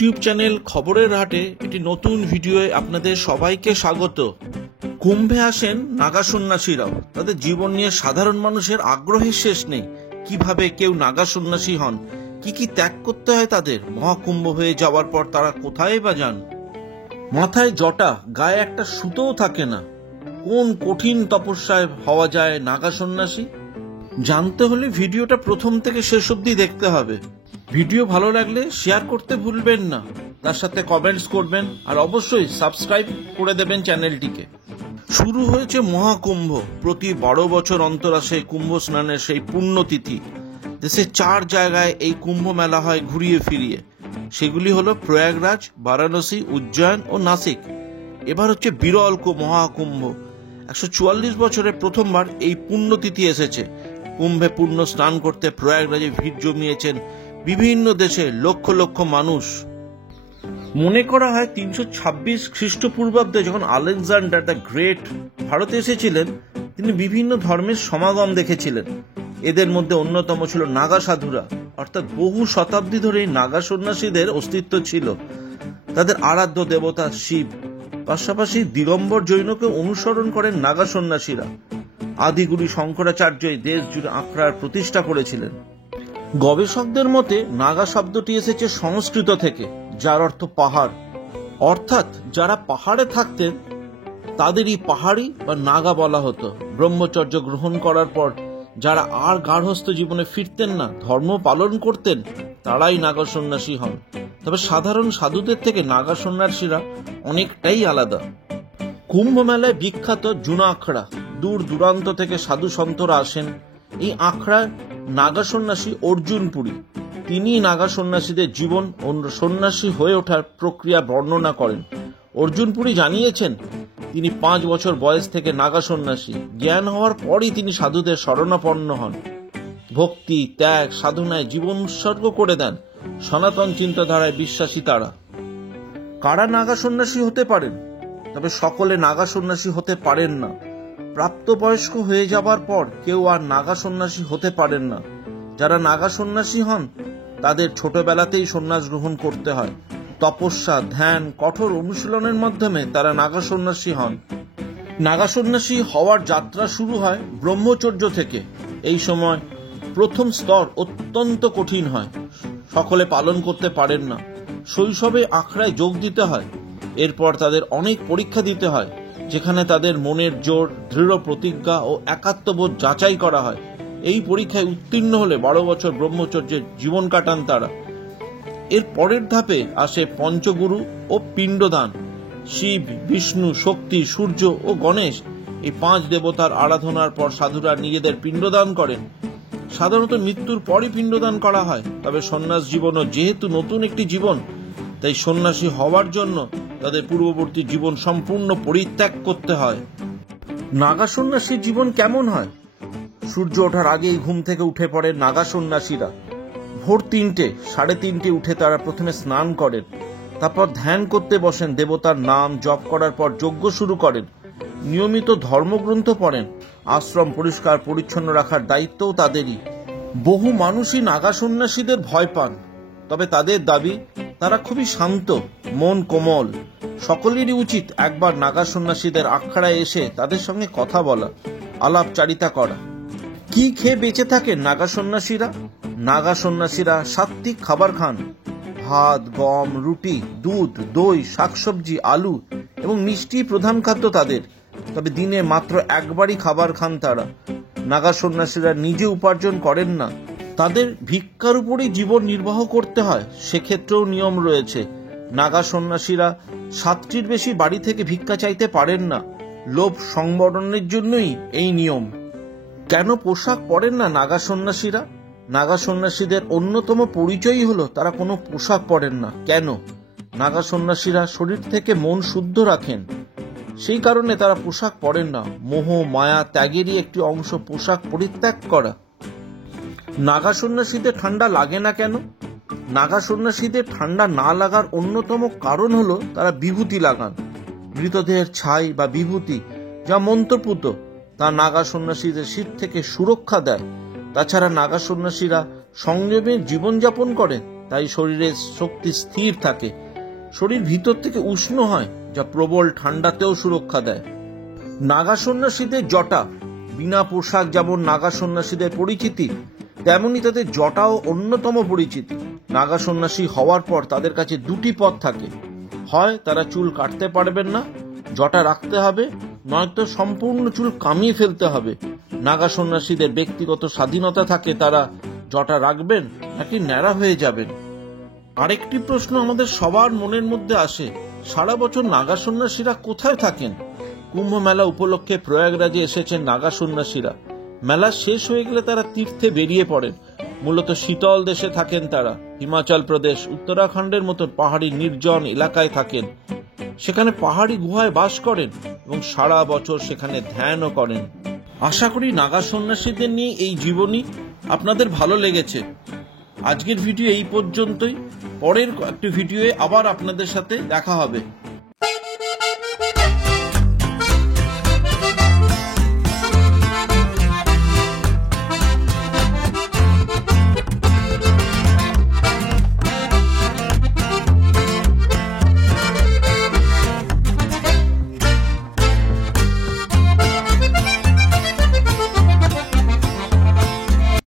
YouTube channel খবরের হাটে একটি নতুন ভিডিওয়ে আপনাদের সবাইকে স্বাগত। কুম্ভে আসেন নাগা সন্ন্যাসীরাও। তাদের জীবন নিয়ে সাধারণ মানুষের আগ্রহের শেষ নেই। কিভাবে কেউ নাগা সন্ন্যাসী হন, কি কি ত্যাগ করতে হয় তাদের, মহাকুম্ভ হয়ে যাওয়ার পর তারা কোথায় বা যান। মাথায় জটা, গায়ে একটা সুতোও থাকে না। কোন কঠিন তপস্যায় হওয়া যায় নাগা সন্ন্যাসী, জানতে হলে ভিডিওটা প্রথম থেকে শেষ অবধি দেখতে হবে। ভিডিও ভালো লাগলে শেয়ার করতে ভুলবেন না, তার সাথে কমেন্টস করবেন আর অবশ্যই সাবস্ক্রাইব করে দেবেন চ্যানেলটিকে। শুরু হয়েছে মহাকুম্ভ। প্রতি 12 বছর অন্তর আসে কুম্ভ স্নানের সেই পুণ্যতিথি। দেশে 4 জায়গায় এই কুম্ভ মেলা হয় ঘুরিয়ে ফিরিয়ে। সেগুলি হলো প্রয়াগরাজ, বারাণসী, উজ্জয়ন ও নাসিক। এবার হচ্ছে বিরল মহাকুম্ভ। 144 বছরে প্রথমবার এই পুণ্যতিথি এসেছে। কুম্ভে পুণ্য স্নান করতে প্রয়াগরাজে ভিড় জমিয়েছেন বিভিন্ন দেশে লক্ষ লক্ষ মানুষ। মনে করা হয় 326 খ্রিস্টপূর্বাব্দে যখন আলেকজান্ডার দ্য গ্রেট ভারতে এসেছিলেন, তিনি বিভিন্ন ধর্মের সমাগম দেখেছিলেন। এদের মধ্যে অন্যতম ছিল নাগা সাধুরা, অর্থাৎ বহু শতাব্দী ধরেই নাগা সন্ন্যাসীদের অস্তিত্ব ছিল। তাদের আরাধ্য দেবতা শিব। পাশাপাশি দিগম্বর জৈনকে অনুসরণ করেন নাগা সন্ন্যাসীরা। আদিগুরু শঙ্করাচার্য দেশ জুড়ে আখড়ার প্রতিষ্ঠা করেছিলেন। গবেষকদের মতে নাগা শব্দটি এসেছে সংস্কৃত থেকে, যার অর্থ পাহাড়। অর্থাৎ যারা পাহাড়ে থাকতেন তাদেরই পাহাড়ি বা নাগা বলা হতো। ব্রহ্মচর্য গ্রহণ করার পর যারা আর গার্হস্থ্য জীবনে ফিরতেন না, ধর্ম পালন করতেন, তারাই নাগা সন্ন্যাসী হন। তবে সাধারণ সাধুদের থেকে নাগা সন্ন্যাসীরা অনেকটাই আলাদা। কুম্ভ মেলায় বিখ্যাত জুনা আখড়া। দূর দূরান্ত থেকে সাধু সন্তরা আসেন। এই আখড়ায় নাগা সন্ন্যাসী অর্জুন পুরী, তিনি নাগা সন্ন্যাসীদের জীবন ও সন্ন্যাসী হয়ে ওঠার প্রক্রিয়া বর্ণনা করেন। অর্জুন পুরী জানিয়েছেন, তিনি 5 বছর বয়স থেকে নাগা সন্ন্যাসী। জ্ঞান হওয়ার পরই তিনি সাধুদের শরণাপন্ন হন। ভক্তি, ত্যাগ, সাধনায় জীবন উৎসর্গ করে দেন। সনাতন চিন্তাধারায় বিশ্বাসী তারা। কারা নাগা সন্ন্যাসী হতে পারেন? তবে সকলে নাগা সন্ন্যাসী হতে পারেন না। প্রাপ্তবয়স্ক হয়ে যাবার পর কেউ আর নাগা সন্ন্যাসী হতে পারেন না। যারা নাগা সন্ন্যাসী হন তাদের ছোটবেলাতেই সন্ন্যাস গ্রহণ করতে হয়। তপস্যা, ধ্যান, কঠোর অনুশীলনের মাধ্যমে তারা নাগা সন্ন্যাসী হন। নাগা সন্ন্যাসী হওয়ার যাত্রা শুরু হয় ব্রহ্মচর্য থেকে। এই সময় প্রথম স্তর অত্যন্ত কঠিন হয়, সকলে পালন করতে পারেন না। শৈশবে আখড়ায় যোগ দিতে হয়। এরপর তাদের অনেক পরীক্ষা দিতে হয়, যেখানে তাদের মনের জোর, দৃঢ় প্রতিজ্ঞা ও একাত্মবোধ যাচাই করা হয়। এই পরীক্ষায় উত্তীর্ণ হলে 12 বছর ব্রহ্মচর্যের জীবন কাটান তারা। এর পরের ধাপে আসে পঞ্চগুরু ও পিণ্ডদান। শিব, বিষ্ণু, শক্তি, সূর্য ও গণেশ, এই 5 দেবতার আরাধনার পর সাধুরা নিজেদের পিণ্ডদান করেন। সাধারণত মৃত্যুর পরই পিণ্ডদান করা হয়। তবে সন্ন্যাস জীবনও যেহেতু নতুন একটি জীবন, তাই সন্ন্যাসী হওয়ার জন্য তাদের পূর্ববর্তী জীবন সম্পূর্ণ পরিত্যাগ করতে হয়। নাগা সন্ন্যাসীর জীবন কেমন হয়? সূর্য ওঠার আগেই ঘুম থেকে উঠে পড়ে নাগা সন্ন্যাসীরা। ভোর 3টে, 3:30 উঠে তারা প্রথমে স্নান করেন। তারপর ধ্যান করতে বসেন। দেবতার নাম জপ করার পর যজ্ঞ শুরু করেন। নিয়মিত ধর্মগ্রন্থ পড়েন। আশ্রম পরিষ্কার পরিচ্ছন্ন রাখার দায়িত্বও তাদেরই। বহু মানুষই নাগা সন্ন্যাসীদের ভয় পান, তবে তাদের দাবি তারা খুবই শান্ত, মন কোমল। সকলেরই উচিত একবার নাগা সন্ন্যাসীদের আখড়ায় এসে তাদের সঙ্গে কথা বলা, আলাপচারিতা করা। কি খেয়ে বেঁচে থাকেন নাগা সন্ন্যাসীরা? নাগা সন্ন্যাসীরা সাত্ত্বিক খাবার খান। ভাত, গম, রুটি, দুধ, দই, শাকসবজি, আলু এবং মিষ্টি প্রধান খাদ্য তাদের। তবে দিনে মাত্র একবারই খাবার খান তারা। নাগা সন্ন্যাসীরা নিজে উপার্জন করেন না, তাদের ভিক্ষার উপরেই জীবন নির্বাহ করতে হয়। সেক্ষেত্রেও নিয়ম রয়েছে। নাগা সন্ন্যাসীরা 7টির বেশি বাড়ি থেকে ভিক্ষা চাইতে পারেন না। লোভ সংবরণের জন্যই এই নিয়ম। কেন পোশাক পরেন না নাগা সন্ন্যাসীরা? নাগা সন্ন্যাসীদের অন্যতম পরিচয়ই হলো তারা কোনো পোশাক পরেন না। কেন? নাগা সন্ন্যাসীরা শরীর থেকে মন শুদ্ধ রাখেন, সেই কারণে তারা পোশাক পরেন না। মোহ মায়া ত্যাগেরই একটি অংশ পোশাক পরিত্যাগ করা। নাগা সন্ন্যাসীদের ঠান্ডা লাগে না কেন? নাগা সন্ন্যাসীদের ঠান্ডা না লাগার অন্যতম কারণ হলো তারা বিভূতি লাগান। মৃতদেহের ছাই বা বিভূতি যা মন্ত্রপুত, তা নাগা সন্ন্যাসীদের শীত থেকে সুরক্ষা দেয়। তাছাড়া নাগা সন্ন্যাসীরা সংযমে জীবনযাপন করেন, তাই শরীরের শক্তি স্থির থাকে। শরীর ভিতর থেকে উষ্ণ হয়, যা প্রবল ঠান্ডাতেও সুরক্ষা দেয়। নাগা সন্ন্যাসীদের জটা, বিনা পোশাক যেমন নাগা সন্ন্যাসীদের পরিচিতি, তেমনি তাদের জটাও অন্যতম পরিচিতি। নাগা সন্ন্যাসী হওয়ার পর তাদের কাছে দুটি পথ থাকে, হয় তারা চুল কাটতে পারবেন না, জটা রাখতে হবে, নয়তো সম্পূর্ণ চুল কামিয়ে ফেলতে হবে। নাগা সন্ন্যাসীদের ব্যক্তিগত স্বাধীনতা থাকে, তারা জটা রাখবেন নাকি ন্যাড়া হয়ে যাবেন। আরেকটি প্রশ্ন আমাদের সবার মনের মধ্যে আসে, সারা বছর নাগা সন্ন্যাসীরা কোথায় থাকেন? কুম্ভ মেলা উপলক্ষে প্রয়াগরাজে এসেছেন নাগা সন্ন্যাসীরা। মেলা শেষ হয়ে গেলে তারা তীর্থে বেরিয়ে পড়েন। মূলত শীতল দেশে থাকেন তারা, হিমাচল প্রদেশ, উত্তরাখণ্ডের মতো পাহাড়ি নির্জন এলাকায় থাকেন। সেখানে পাহাড়ি গুহায় বাস করেন এবং সারা বছর সেখানে ধ্যানও করেন। আশা করি নাগা সন্ন্যাসীদের নিয়ে এই জীবনী আপনাদের ভালো লেগেছে। আজকের ভিডিও এই পর্যন্তই। পরের একটি ভিডিওয়ে আবার আপনাদের সাথে দেখা হবে।